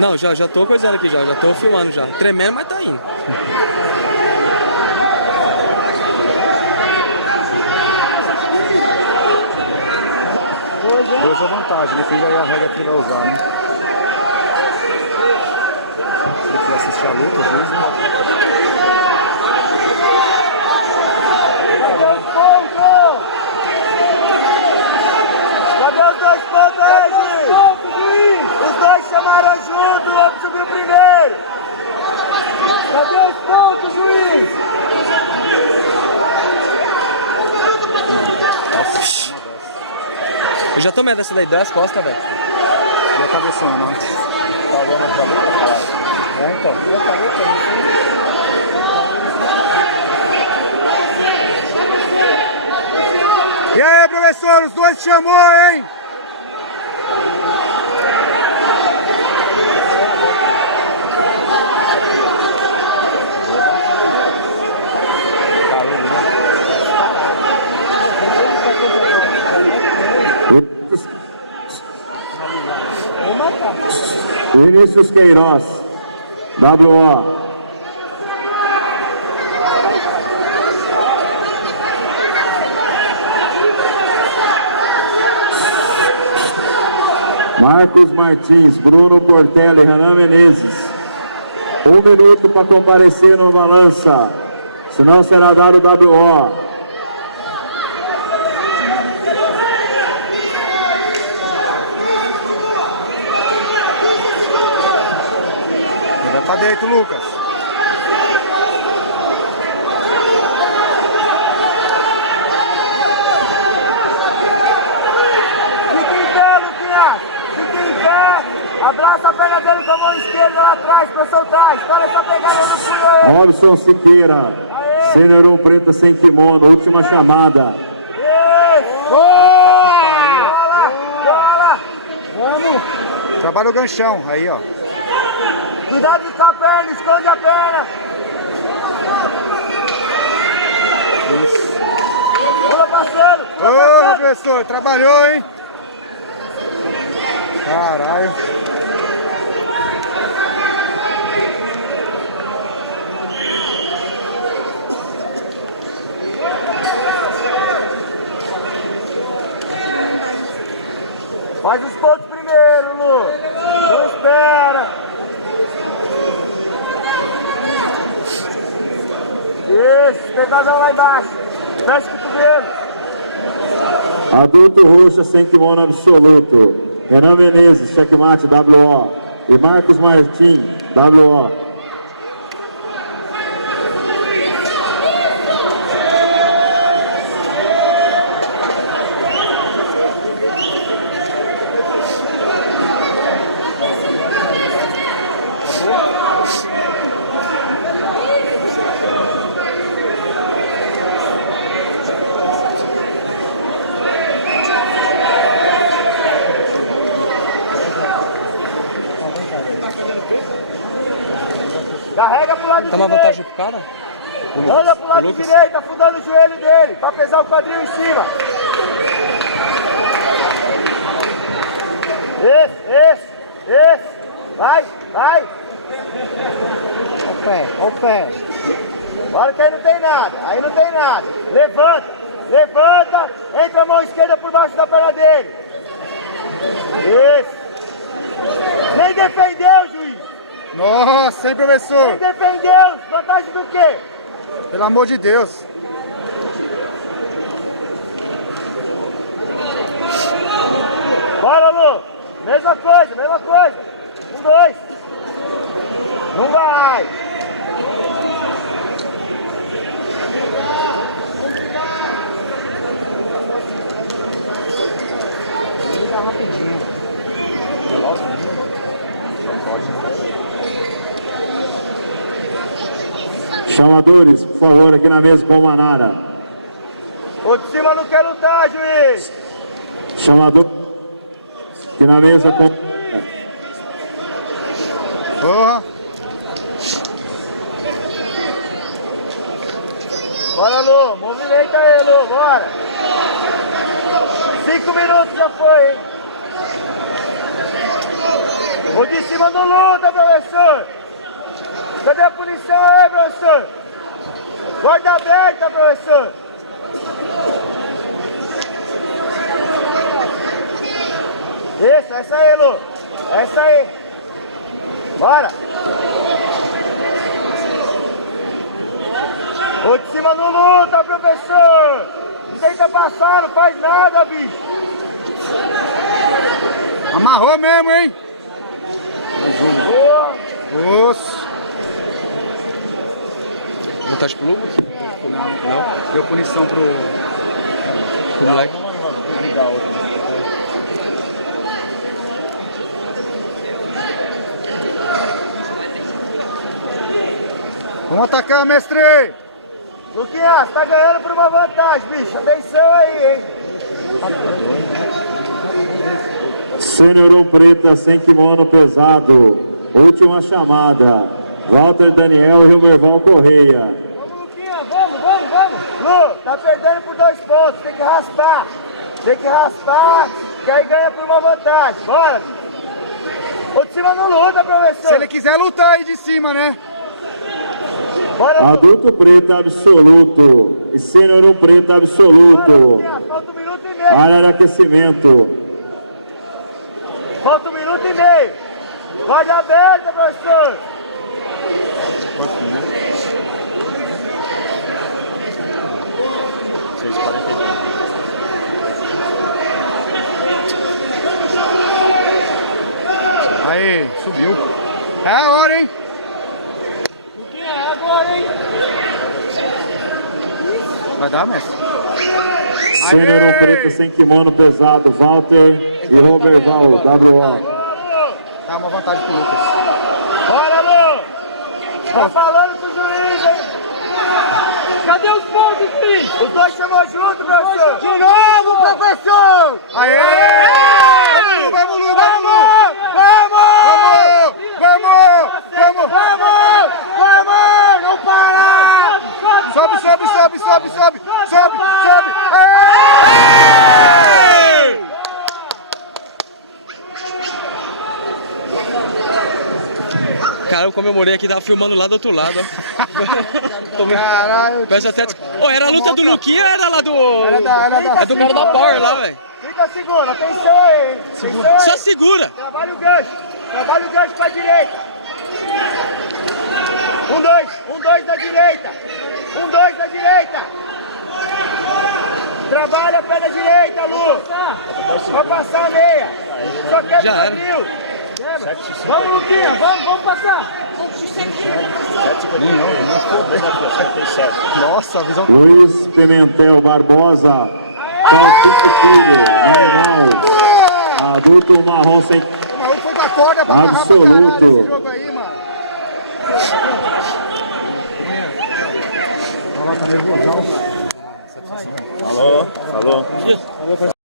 Não, já tô coisando aqui, já tô filmando já. Tremendo, mas tá indo. Deu essa vantagem, ele fez aí a regra que ele vai usar, né? Se ele quiser assistir a luta, às vezes, né? Cadê os pontos? Cadê os 2 pontos aí, juiz? Os 2 chamaram junto, o outro subiu primeiro. Cadê os pontos, juiz? Nossa. Eu já tomei dessa daí, das costas, velho. E a cabeçona antes? Falou na outra luta, cara? É, então. E aí, professor, os 2 chamou, hein? Vinícius Queiroz, WO. Marcos Martins, Bruno Portela e Renan Menezes. 1 minuto para comparecer na balança, senão será dado WO. Vai pra dentro, Lucas. Fica em pé, Luquinha. Fica em pé. Abraça a perna dele com a mão esquerda lá atrás pra soltar. Estoura essa pegada no punho aí. Robson Siqueira, Aê. Sênior 1 preta sem kimono, última chamada. Isso. Boa! Bola, bola. Vamos! Trabalha o ganchão, aí, ó. Cuidado com a perna, esconde a perna. Isso. Pula, parceiro. Pula, Ô, parceiro. professor, trabalhou, hein? Caralho. Faz os pontos primeiro, Lu. Não espera. Isso, pegadão lá embaixo. Mexe o cotovelo. Adulto roxa sem kimono absoluto. Renan Menezes, checkmate, WO. E Marcos Martins, WO. Carrega pro lado Tá uma direito. vantagem pro cara? Anda pro lado Lucas. direito, afundando o joelho dele, pra pesar o quadril em cima. Isso. Vai. Ó o pé, ó o pé. Olha que aí não tem nada. Levanta. Entra a mão esquerda por baixo da perna dele. Isso. Nem defendeu, juiz. Nossa, hein, professor? Nem defendeu. Vantagem do quê? Pelo amor de Deus. Bora, Lu. Mesma coisa. 1, 2. Não vai. Ele dá rapidinho. Chamadores, por favor, aqui na mesa com o Manara. O de cima não quer lutar, juiz. Chamador, aqui na mesa com... Porra. Bora, Lu. Movimenta aí, Lu. Bora. 5 minutos já foi, hein? O de cima não luta, professor. Cadê a punição aí, professor? Guarda aberta, professor. Isso, essa aí, Lu. Essa aí. Bora. O de cima não luta, professor. Tenta passar, não faz nada, bicho. Amarrou mesmo, hein? Boa. Osso. Vantagem pro Lucas? Não. Deu punição pro moleque. Vamos atacar, mestre! Luquinhas, tá ganhando por uma vantagem, bicho. Atenção aí, hein? Sênior 1 preta sem kimono pesado. Última chamada. Walter Daniel e Roberval Correia. Vamos, Luquinha, vamos. Lu, tá perdendo por 2 pontos. Tem que raspar. Que aí ganha por uma vantagem. Bora, bicho. O de cima não luta, professor. Se ele quiser lutar aí de cima, né? Bora, Lu. Adulto preto absoluto. E Sênior 1 preta Bora, absoluto. Luquinhas, falta 1 minuto e meio. Área de aquecimento. Falta 1 minuto e meio. Guarda aberta, professor. Aí, subiu. É a hora, hein? Luquinha, é agora, hein? Vai dar, mestre? Sênior 1 preta sem kimono pesado. Walter e Roberval. WO. Boa, Lu. Dá uma vantagem pro Lucas. Bora, Lu. Tá falando com o juiz, hein? Cadê os pontos, filho? Os dois chamou junto, professor. De novo, professor. Aê! Vamos, Lu! Não para! Sobe! Cara, eu comemorei aqui, tava filmando lá do outro lado, ó. Caralho! Parece até... Ô, era a luta do Luquinha ou era lá do... Era da... É do cara da Power lá, velho. Fica seguro, atenção aí. Atenção aí. Só segura. Trabalha o gancho pra direita. 1, 2 da direita. 1, 2 da direita. Trabalha a perna direita, Lu. Vai passar a meia. Só quebra Já o era. quadril. Vamos, Luquinha, vamos passar. Nossa, a visão... Luiz Pimentel Barbosa. Palpite Filho. Marginal. Adulto marrom sem O maluco foi com a corda pra amarrar pra caralho absoluto. esse jogo aí, mano.